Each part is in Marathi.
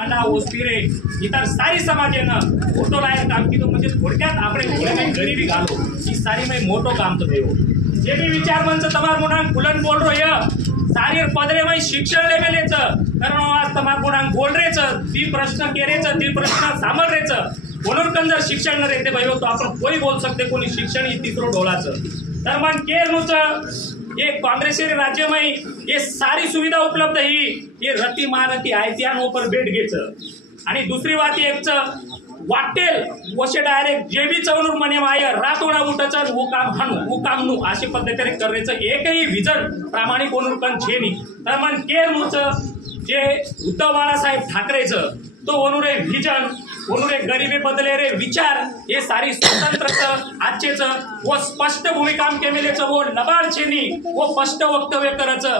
आला ओस्पिरे इतर सारी समाजेनं मोटो लायक काम कीधुं म्हणजे थोडक्यात આપણે કોઈ ગરીબી ગાલો ઈ સારી મેં મોટો કામ તો થયો જે બી વિચાર મંચ તમાર ગુણાંક ફુલન બોલ રહ્યો सारी पदरे में शिक्षण लेवेले कारण आज तमार गुणांक बोल रेच ती प्रश्न केरेच ती प्रश्न सामर रेच म्हणून कंजर शिक्षण न रहते भाई तो आपण कोई बोल सकते कोणी शिक्षण ही तिसरो ढोलाचं तर मन केरनुच ये कांग्रेसी राज्य में ये सारी सुविधा उपलब्ध ही ये रती महारती आयत्यान ऊपर भेट घेच आणि दुसरी बात एक वाटेल वशे डायरेक्ट जे बी चवनूर मने माय रातोडा उठाचं वो काम नु अशी पद्धतीने करायचं एकही विजन प्रामाणिक ओनूरकन छे नी तर मन केरनुच जे उद्धव बाळासाहेब ठाकरेचं तो ओनूरे विजन ओनूरे गरिबी बदले रे विचार ये सारी स्वतंत्रचं आजचेच वो स्पष्ट भूमिका केलेलेचं वो लबाड छेनी वो स्पष्ट वक्तव्य करायचं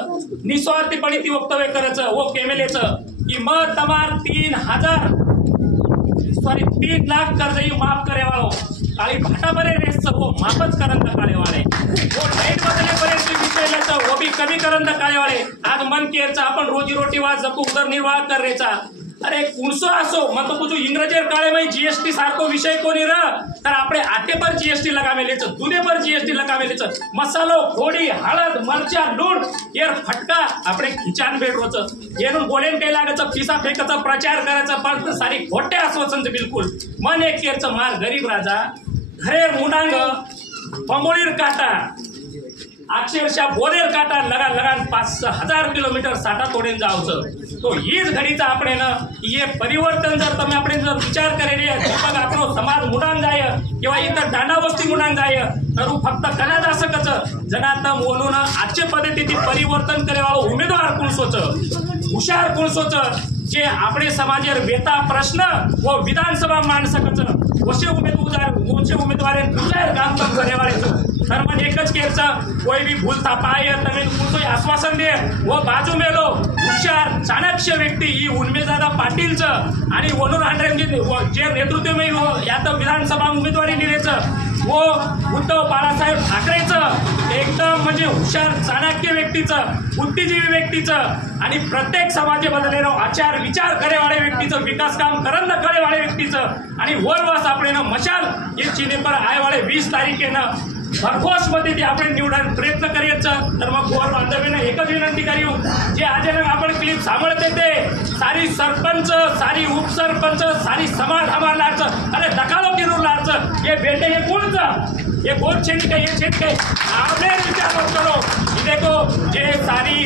निस्वार्थीपणे ती वक्तव्य करायचं वो केमेलेचं की मग तमार 3 लाख कर्ज ही माफ करे वालो काली भाटा बरे रेसचं वो माफच करंद काळे वाले वो लाईट बदले पर्यंत विषयलाचं वो भी कमी करंद काळे वाले आज मन केरचा आपण रोजी रोटी वा जपू उदरनिर्वाह करेचा अरे कुणसो असो मग तो तुझो इंग्रजेर काळे में जीएसटी सारखो विषय कोणी र तर આપણે आटे पर जीएसटी लगावेले छ दूधे पर जीएसटी लगावेले छ मसालो घोड़ी हळद मरचा लूण यार फटका આપણે खिचान भेटरो छ येनु बोलेन काही लागायचं पिसा फेकाचा प्रचार करायचा पण सारी खोटे आश्वासन बिलकुल मन एक केरच मार गरीब राजा घरेर मुनांग पंबोळीर काटा अक्षरशः बोरेर काटा लगान 5,000 किलोमीटर साठा तोडेन जावचं तो हीच घडीचा આપણે न ये परिवर्तन जर તમે આપણે जर विचार करेले मग આપણો समाज मुडान जाय किंवा इतर दांडा वस्ती मुडान जाय तर फक्त कनाच असं कच जनात म्हणून आजचे पद्धतीने परिवर्तन करेवाळो उमेदवार कोणसोच हुशार कोणसोच जे આપણે समाजेर बेता प्रश्न वो विधानसभा माणसकच वशे उमेदवार दुसऱ्या काम पण करेवाळे तर मन एकच केरचा कोई भी भूल थापाय तमे कोई आश्वासन दे वो बाजू में लो हुशार चाणक्य व्यक्ती ही उन्मेदादा पाटीलच आणि वनूर हांड्रेंजी जे नेतृत्व में वो यात विधानसभा उमेदवारी दिलेचं वो उद्धव बाळासाहेब ठाकरेचं एकदम म्हणजे हुशार चाणक्य व्यक्तीचं बुद्धिजीवी व्यक्तीचं आणि प्रत्येक समाजे बदलेलो आचार विचार करेवाळे व्यक्तीचं विकास काम करंद करेवाळे व्यक्तीचं आणि वरवास आपण मशाल ये चिन्ह पर आयवाळे 20 तारीखेनं भरघोष मध्ये आपण निवडण्याचा प्रयत्न करायचं तर मग गोर बांधवीनं एकच विनंती करू जे आज आपण क्लिप सांभळते ते सारी सरपंच सारी उपसरपंच सारी समाज हमारलाचं अरे दखालो किरूरलाचं ये बेटे ये कोणचं ये गोर छेनी का ये छेद काय आपले विचार करो देखो जे सारी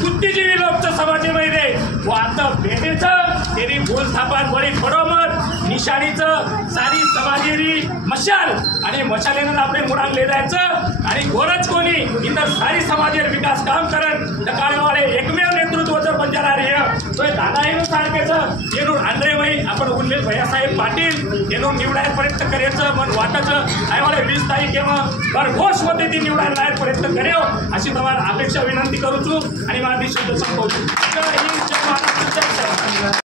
बुद्धिजीवी लोक समाजामध्ये वो आता बेटेचं तेरी भूल थापान बरी बरोबर निशाणीचं सारी समाजेरी मशाल आणि मशालेनं आपण मुडांगले जायचं आणि गोरच कोणी इतर सारी समाजेर विकास काम करन काळेवाळे एकमेव नेतृत्व जर बंजारा रे तो दादाईनो सारखेचं येणून आंध्रेबाई आपण उन्मेष भैयासाहेब पाटील येणून निवडायला प्रयत्न करायचं मन वाटायचं आयवाळे 20 तारीखेला भरघोष मध्ये ती निवडायला प्रयत्न करेव अशी तुम्हाला अपेक्षा विनंती करूचू आणि माझी शब्द संपवतो जय हिंद जय महाराष्ट्र जय